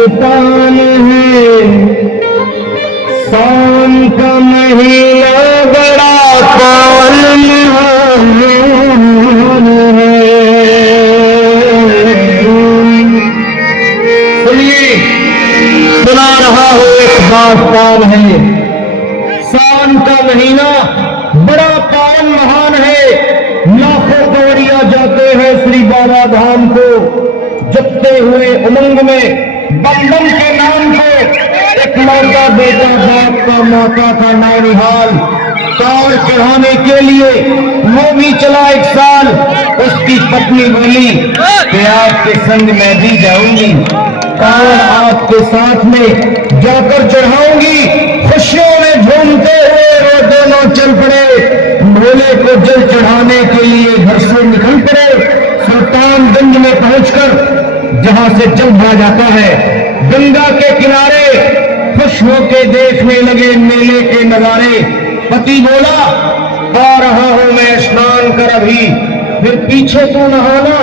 मस्तान है, सावन का महीना बड़ा पावन है। सुनिए, सुना रहा हूं एक दास्तान है। सावन का महीना बड़ा पावन महान है। लाखों गौरिया जाते हैं श्री बाबा धाम को, जपते हुए उमंग में बम बम के नाम को। एक लौटा बेटा बाप का माता का नौनिहाल, कांवड़ चढ़ाने के लिए वो भी चला एक साल। उसकी पत्नी बोली कि आपके संग मैं भी जाऊंगी, कांवड़ आपके साथ में जाकर चढ़ाऊंगी। खुशियों में झूमते हुए वो दोनों चल पड़े। भोले को जल चढ़ाने के लिए घर से निकल पड़े। सुल्तानगंज में पहुंचकर जहां से जल भरा जाता है, गंगा के किनारे खुश होके देखने लगे मेले के नजारे। पति बोला आ रहा हूं मैं स्नान कर अभी, फिर पीछे तू नहाना,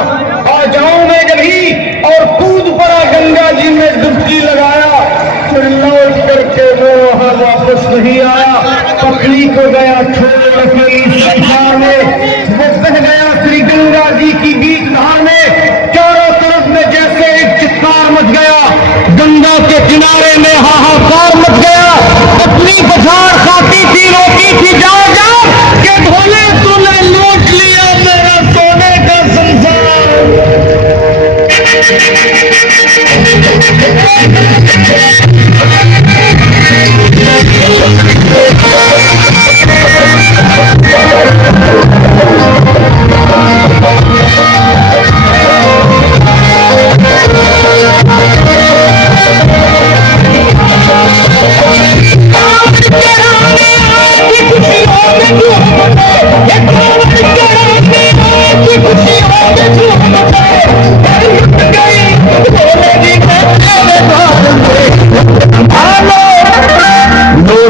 आ जाऊं मैं जभी। और कूद पड़ा गंगा जी में डुबकी लगाया। फिर लौट करके वो वहां वापस नहीं आया। पत्नी को गया छोड़ के संसार में, वो बह गया श्री गंगा जी की बीच धार में। चारों तरफ में जैसे एक चित्कार मच गया, गंगा के किनारे में हाहाकार मच गया। पत्नी पछाड़ खाती थी, रोती थी, जा जा के भोले तूने लूट लिया मेरा सोने का संसार।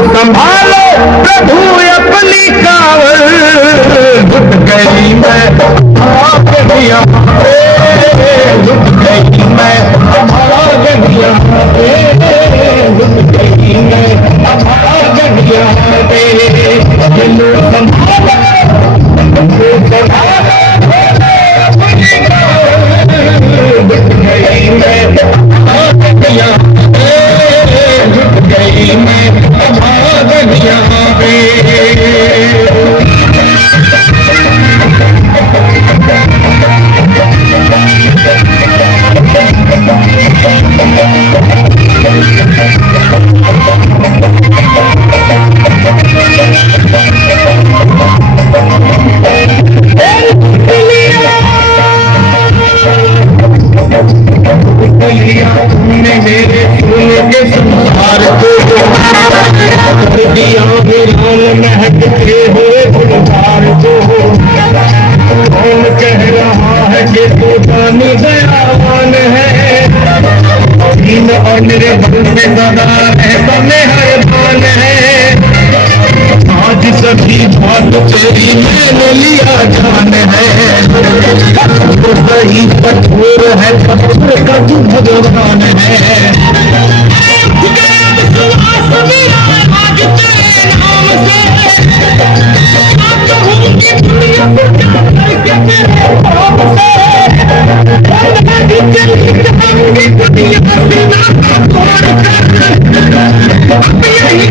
संभालो प्रभु अपनी कावड़, घुट गई मैं आप गया, घुट गई मैं हमारा गया, घुट गई मैं हमारा गया। लो संभालो अपनी कावड़, घुट गई मैं आप गया, घुट गई मैं यहाँ पे। तुमने मेरे फूल के संसार को कर दिया विरान, महकते हुए फुलदार को। कौन कह रहा है कि तू जानी दयावान है, दीन और मेरे बल में सदा रहता मेहरबान है। आज सभी बात तेरी मैंने लिया जान है, तो सही कठोर है, पत्थर का तू भगवान है। आज तेरे नाम से कहूंगी दुनिया को करके तेरे पाप से, कहूंगी दुनिया से नाता तोड़ कर, अब यही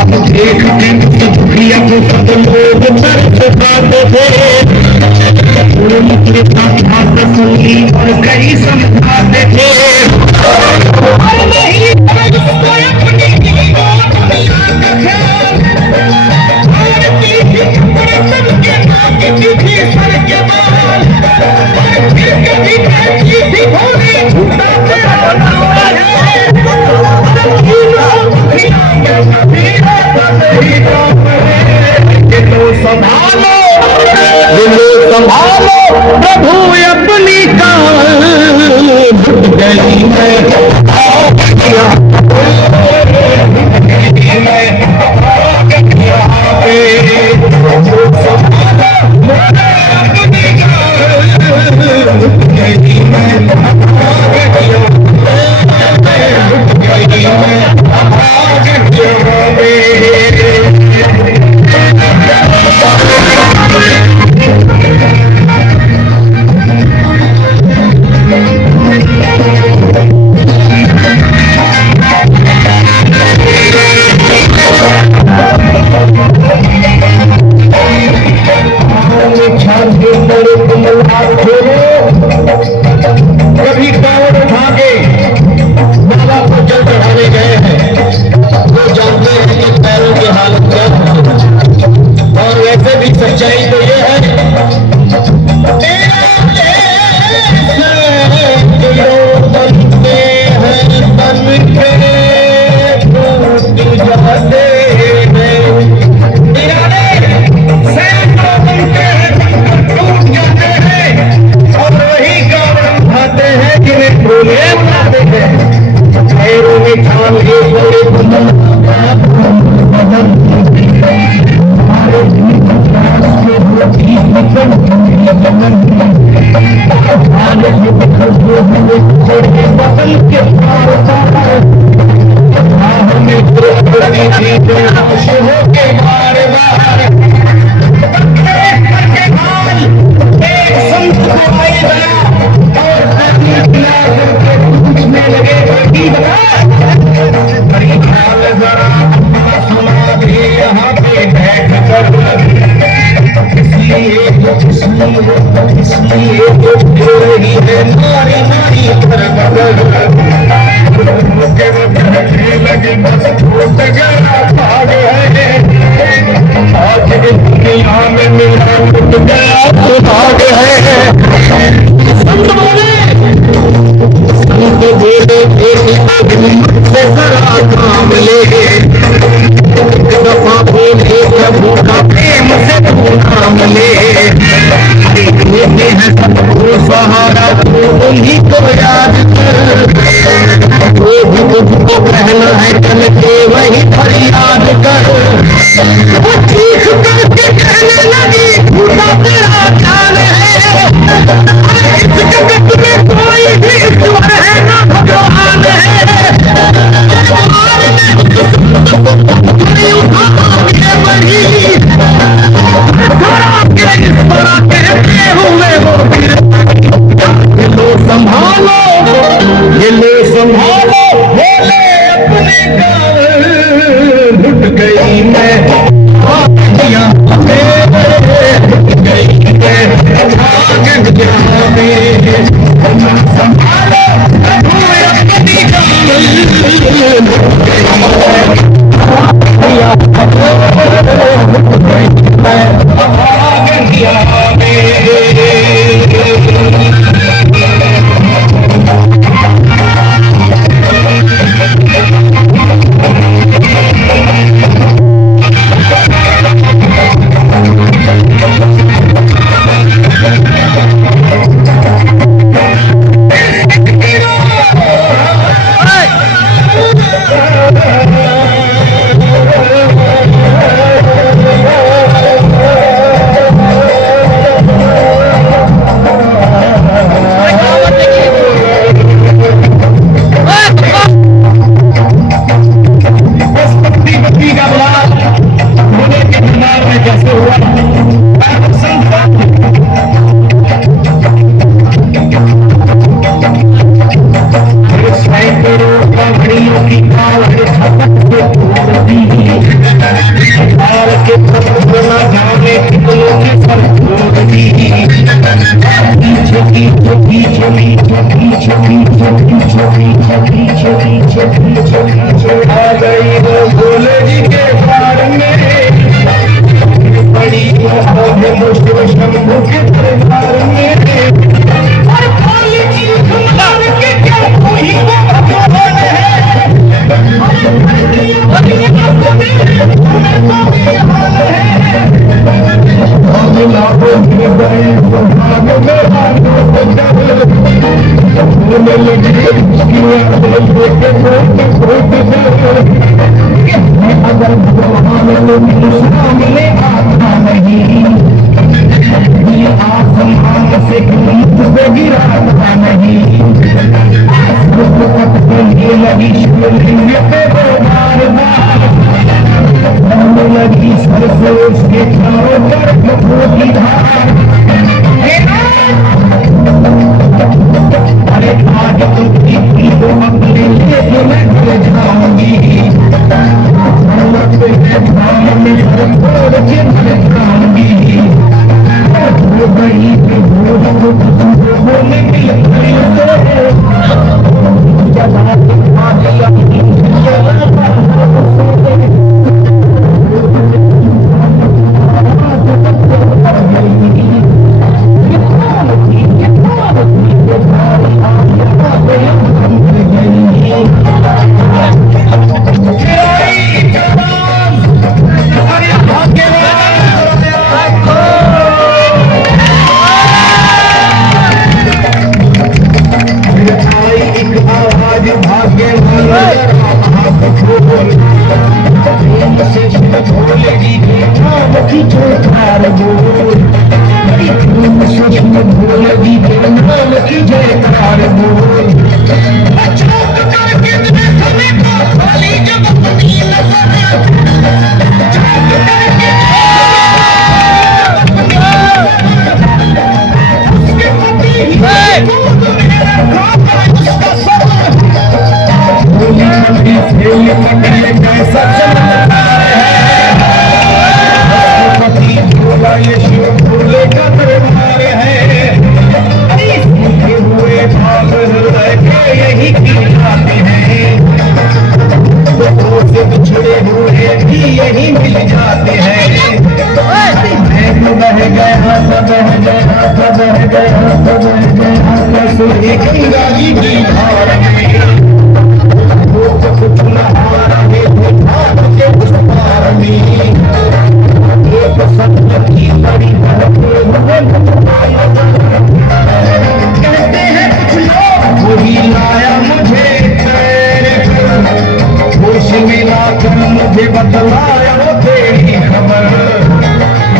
अब देखते दुखिया को सब लोग तरसते थे, उनके साथ सुनी और कई समझाते थे। और नहीं संभालो प्रभु अपनी कावड़, घुट गई मैं चढ़ावे गए हैं वो जानते हैं कि पैरों की हालत क्या है। और वैसे भी सच्चाई तो ये है बनते हैं बन के टूट जाते हैं, इरादे सैकड़ों बनते हैं बनकर टूट जाते हैं और वही कारण उठाते हैं जिन्हें भूले बनाते हैं। पैरों में ठान लिए बड़े सहारा उन्हीं को याद कर, वो भी तुझको कहना है कल के वही फरियाद कर। वो चीख करके कहने लगी खुदा तेरा जान है, इस जगत में कोई भी ईश्वर है ना भगवान है। संभालो बोले अपने गाँव लुट गई मैं गई मैं संभालो अपनी अगर सामने आता नहीं, आसमान से मुझको गिराता नहीं, लगी शिवलिंग पे बार बार लगी सर से उसके चारों तरफ होती धार। अरे आज तुमकी तो अपने लिए मैं घर जाऊंगी, बोले भोले जी के नाम की जयकार बोल, भोले जी के नाम की जयकार बोल। चौक करके तुम्हें तो खाली जब अपनी नजर, चौक करके उसके पति ही गोद में रखा उसका सर। भोली मंडी खेल पकड़े कैसा चमत्कार है, पति भोला ये शिव भोले का दरबार है। सीखे हुए भाग हृदय के यही की जाते हैं, दुखों से बिछड़े हुए भी यही मिल जाते हैं। मैं तो बह गया तो बह गया तो बह गया तो बह गया सूर्य गंगा जी की धार में, कुछ नहारा है भाग के उस पार में। एक सत्य की बड़ी कहते हैं कुछ लोग, वही लाया मुझे तेरे पर, होश में लाकर मुझे बतलाया वो तेरी खबर।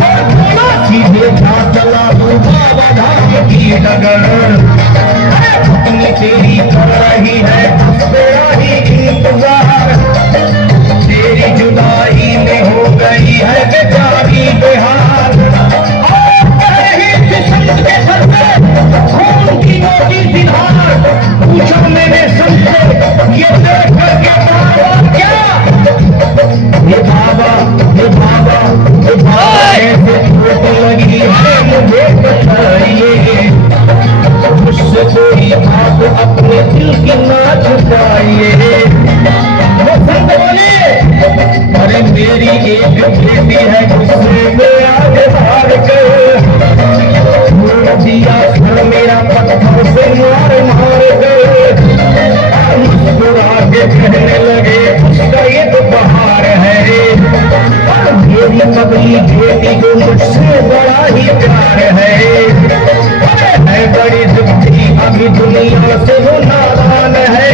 और बोला सीधे था चला तू बाबा धाम की डगर, अपनी तेरी कर रही है तेरा ही इंतजार। तेरी जुदाई में हो गई है बेचारी बेहाल, और कह रही थी संत के सर पे खून की मोटी सी धार। पूछा मैंने संत से ये देख करके बाबा क्या, ये बाबा ये बाबा ये बाबा ऐसे चोट लगी है मुझे बताइए, मुझसे कोई बात अपने दिल की ना छुपाइए। वो संत बोले अरे मेरी एक बेटी है गुस्से में आज हार कर, दिया सर मेरा पत्थर से मार मार कर, मुस्कुरा के कहने लगे उसका ये तो बहार है। और मेरी पगली बेटी को मुझसे बड़ा ही प्यार है बड़ी जिद्दी अभी दुनिया से वो नादान है।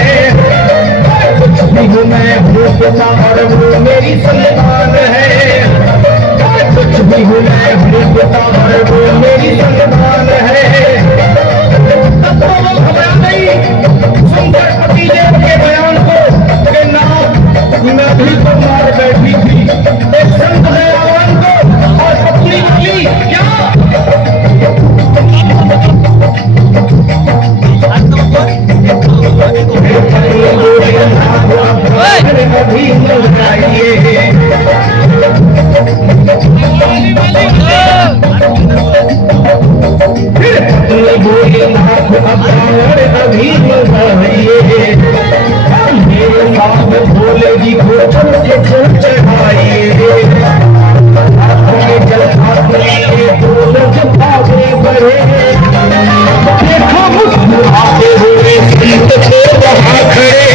कुछ भी हूँ मैं हूँ पिता और वो मेरी संतान है, कुछ भी हूँ मैं हूँ पिता और वो मेरी संतान है। तब तो वो घबरा गई सुनकर पतिदेव के बयान को कि ना मैं भी तो मार बैठी थी एक संत दयावान को। और पत्नी बोली क्या अभी मिल जाइए, अभी मिल जाइए। मेरे साथ भोले जी को चल के चढ़ाइए, जल खाते बड़े देखो मुस्कुराते हुए संत को वहां खड़े।